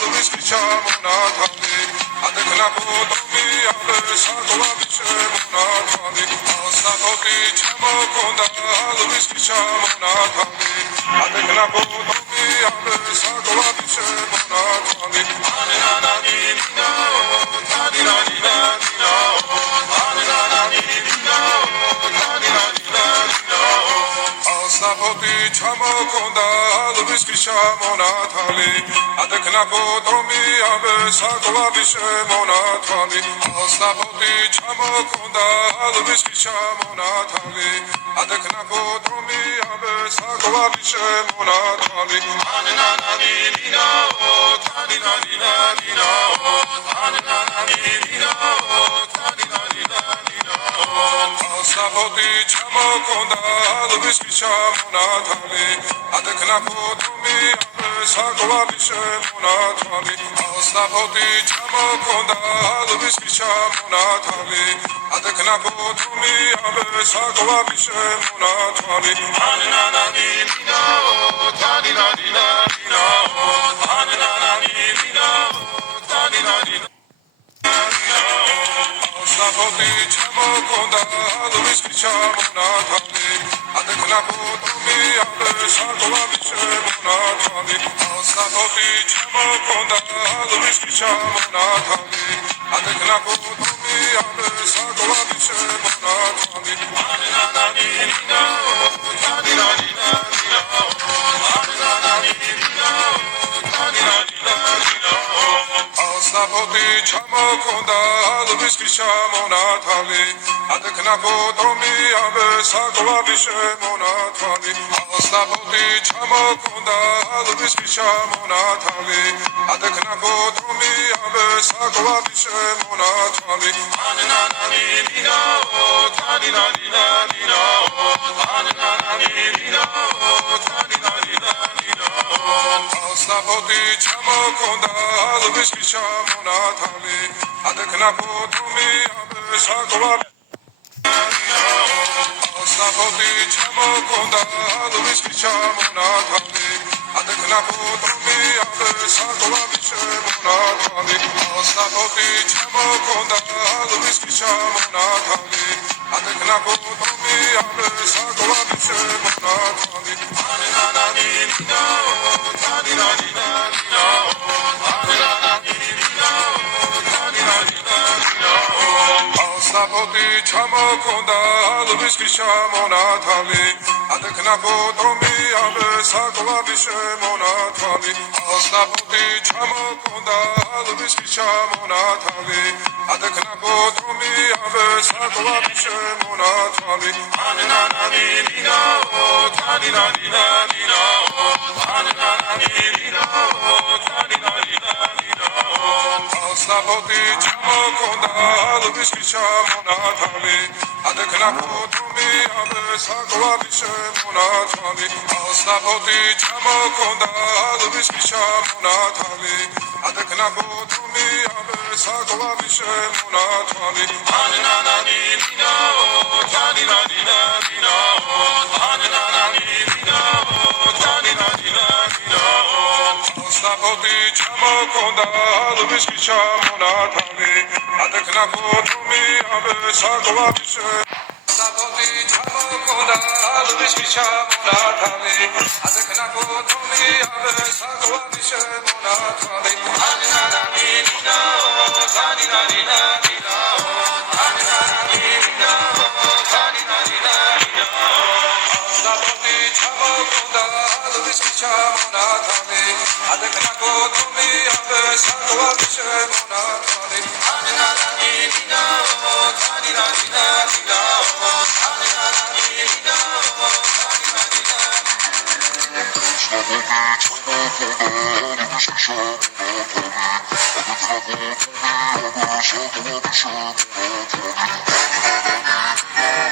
ლუის ჩამონათალი ადეკნა ფოტომი აბესაკოვი შემონათალი ასაფოტი ჩამოქონდა ლუის ჩამონათალი ადეკნა ფოტომი აბესაკოვი შემონათალი საფოთი ჩამოქონდა ლუის ჩამონათალი ადეკნა ფოტომი აბესაკოვი შემონათალი საფოთი ჩამოქონდა ლუის ჩამონათალი ადეკნა ფოტომი აბესაკოვი შემონათალი საფოთი ჩამოქონდა ლუის ჩამონათალი ადეკნა ფოტომი აბესაკოვი შემონათალი საფოთი ჩამოქონდა ლუის ჩამონათალი ადეკნა ფოტომი აბესაკოვი შემონათალი საფოთი ჩამოქონდა ლუის ჩამონათალი ადეკნა ფოტომი აბესაკოვი შემონათალი საფოთი ჩამოქონდა ლუის ჩამონათალი ადეკნა ფოტომი აბესაკოვი შემონათალი საფოთი ჩამოქონდა ლუის ჩამონათალი ადეკნა ფოტომი აბესაკოვი შემონათალი საფოთი ჩამოქონდა ლუის ჩამონათალი ადეკნა ფოტომი აბესაკოვი შემონათალი საფოთი ჩამოქონდა ლუის ჩამონათალი ადეკნა ფოტომი აბესაკოვი საფოთი ჩამოქონდა ლუის ჩამონათალი ადეკნა ფოტომი აბესაკოვი შემონათალი საფოთი ჩამოქონდა ლუის ჩამონათალი ადეკნა ფოტომი აბესაკოვი შემონათალი საფოთი ჩამოქონდა ლუის ჩამონათალი ადეკნა ფოტომი აბესაკოვი შემონათალი საფოთი ჩამოქონდა ლუის ჩამონათალი ადეკნა ფოტომი აბესაკოვი შემონათალი საფოთი ჩამოქონდა ლუის ჩამონათალი ადეკნა ფოტომი აბესაკოვი შემონათალი საფოთი ჩამოქონდა ლუის ჩამონათალი ადეკნა ფოტომი აბესაკოვი შემონათალი საფოთი ჩამოქონდა ლუის ჩამონათალი ადეკნა ფოტომი აბესაკოვი საფოთი ჩამოქონდა ლუის ჩამონათალი ადეკნა ფოტომი აბესაკოვი შემონათალი საფოთი ჩამოქონდა ლუის ჩამონათალი ადეკნა ფოტომი აბესაკოვი შემონათალი